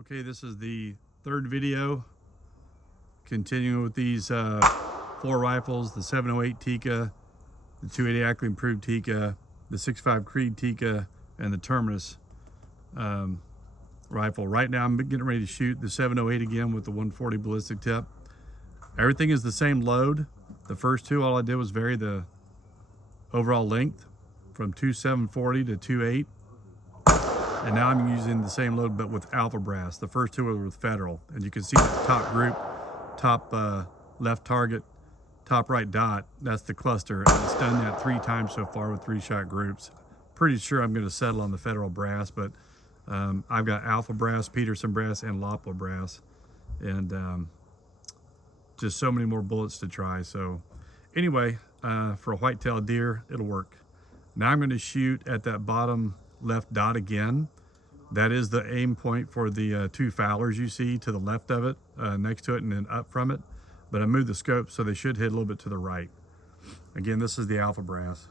Okay, this is the third video continuing with these 4 rifles, the 708 Tika, the 280 Ackley improved Tika, the 6.5 Creed Tika, and the Terminus rifle. Right now I'm getting ready to shoot the 708 again with the 140 ballistic tip. Everything is the same load. The first two, all I did was vary the overall length from 2.740 to 2.8. And now I'm using the same load but with alpha brass. The first two were with Federal. And you can see the top group, top left target, top right dot, that's the cluster. And it's done that 3 times so far with 3-shot groups. Pretty sure I'm gonna settle on the Federal brass, but I've got alpha brass, PETERSON brass, and Lopla brass. And just so many more bullets to try. So anyway, for a white-tailed deer, it'll work. Now I'm gonna shoot at that bottom left dot again. That is the aim point for the 2 Fowlers you see to the left of it, next to it and then up from it. But I moved the scope so they should hit a little bit to the right. Again, this is the alpha brass.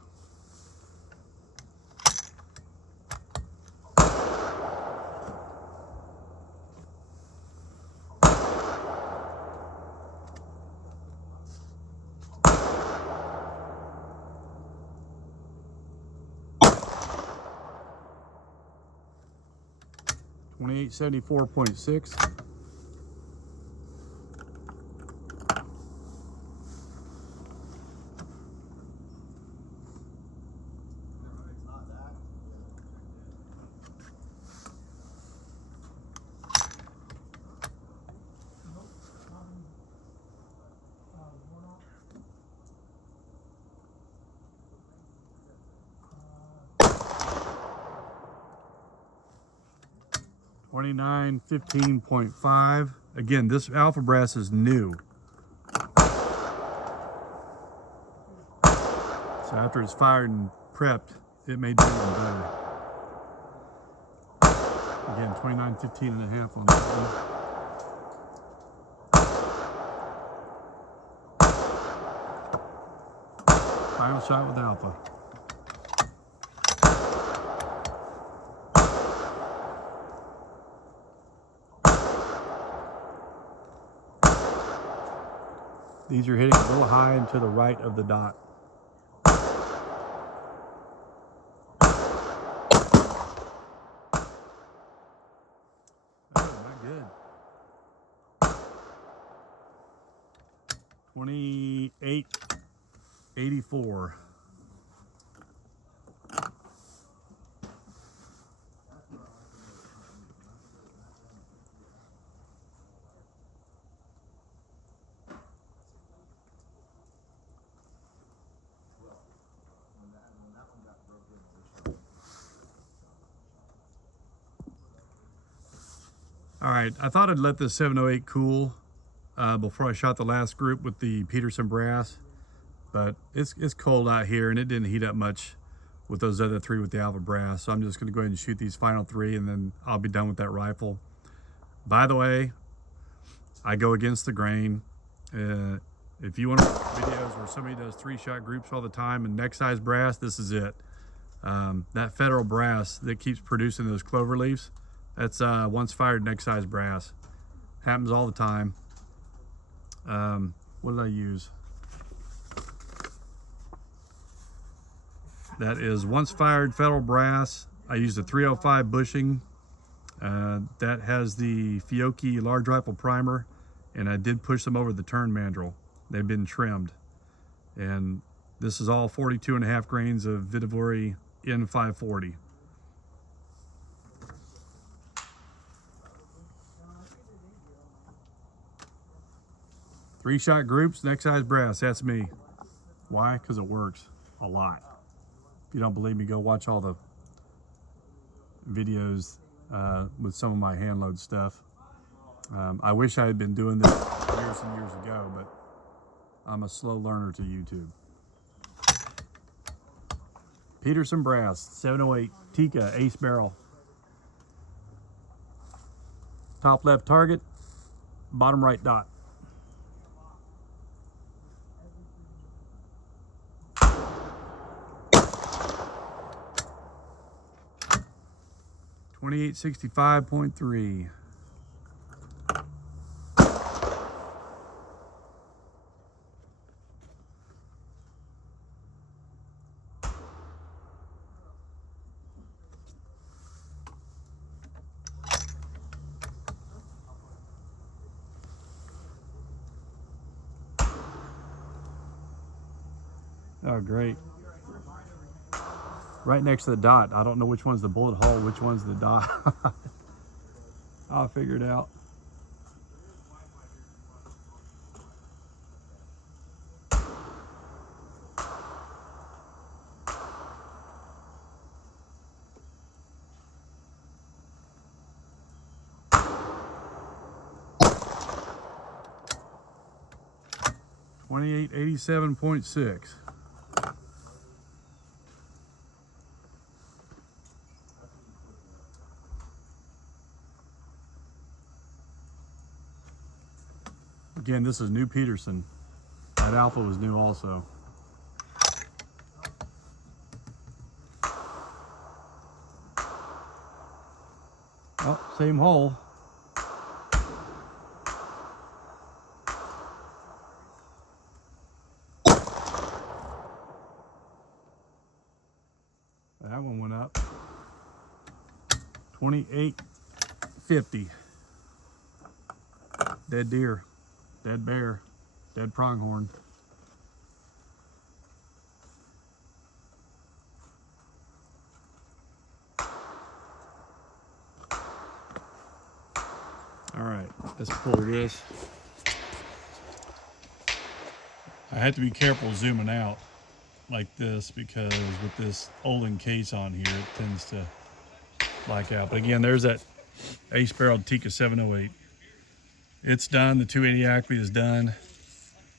.2874.6. .2915.5. Again, this alpha brass is new. So after it's fired and prepped, it may do even better. Again, 2915.5 on that one. Final shot with alpha. These are hitting a little high and to the right of the dot. Oh, not good. 2884. All right, I thought I'd let the 708 cool before I shot the last group with the PETERSON brass, but it's cold out here and it didn't heat up much with those other 3 with the alpha brass. So I'm just gonna go ahead and shoot these final 3 and then I'll be done with that rifle. By the way, I go against the grain. If you want videos where somebody does 3-shot groups all the time and neck size brass, this is it. That Federal brass that keeps producing those clover leaves, that's once fired neck size brass. Happens all the time. What did I use? That is once fired Federal brass. I used a 305 bushing. That has the Fiocchi large rifle primer, and I did push them over the turn mandrel. They've been trimmed. And this is all 42.5 grains of Vitivari N540. Three-shot groups, neck size brass, that's me. Why? Because it works a lot. If you don't believe me, go watch all the videos with some of my hand load stuff. I wish I had been doing this years and years ago, but I'm a slow learner to YouTube. PETERSON brass, 708 Tika ace barrel. Top left target, bottom right dot. .2865.3. Oh, great. Right next to the dot. I don't know which one's the bullet hole, which one's the dot. I'll figure it out. $28.87.6. Again, this is new Peterson. That alpha was new also. Oh, same hole. That one went up. 28.50. Dead deer, dead bear, dead pronghorn. All right, let's pull this. I had to be careful zooming out like this because with this Olin case on here, it tends to black out. But again, there's that ace-barreled Tika 708. It's done. The 280 Acme is done,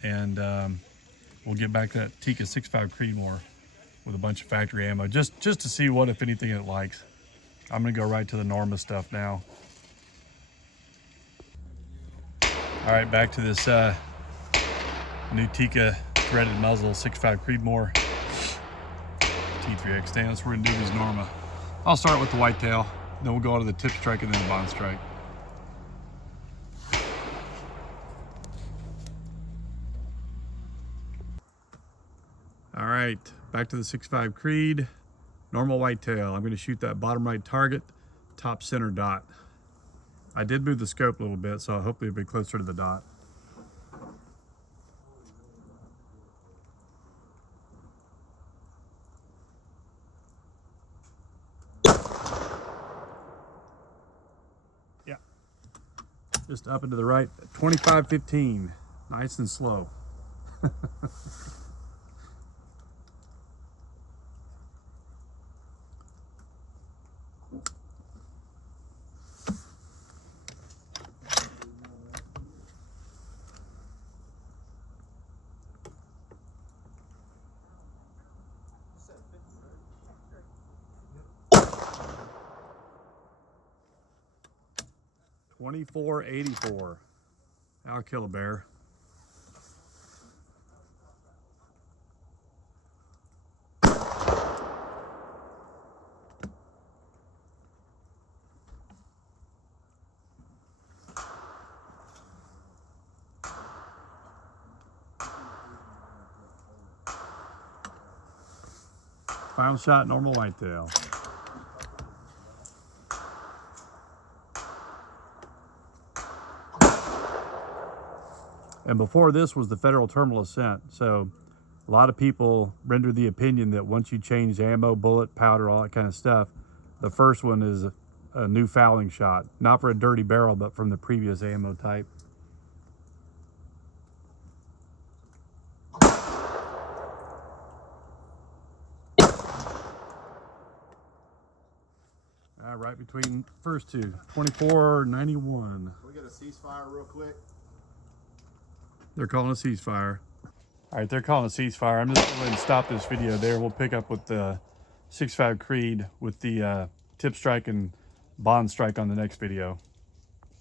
and we'll get back to that Tikka 6.5 Creedmoor with a bunch of factory ammo, just to see what, if anything, it likes. I'm gonna go right to the Norma stuff now. All right, back to this new Tikka threaded muzzle 6.5 Creedmoor T3X stance. We're gonna do these Norma. I'll start with the whitetail, then we'll go on to the tip strike and then the bond strike. All right, back to the 6.5 Creed, normal whitetail. I'm gonna shoot that bottom right target, top center dot. I did move the scope a little bit, so hopefully it'll be closer to the dot. Yeah, just up and to the right, 25-15, nice and slow. 24.84. I'll kill a bear. Final shot, normal whitetail. And before this was the Federal Terminal Ascent. So a lot of people render the opinion that once you change ammo, bullet, powder, all that kind of stuff, the first one is a new fouling shot. Not for a dirty barrel, but from the previous ammo type. Right between first two, 24.91. We get a ceasefire real quick. They're calling a ceasefire. All right, they're calling a ceasefire. I'm just going to stop this video there. We'll pick up with the 6.5 Creed with the tip strike and bond strike on the next video.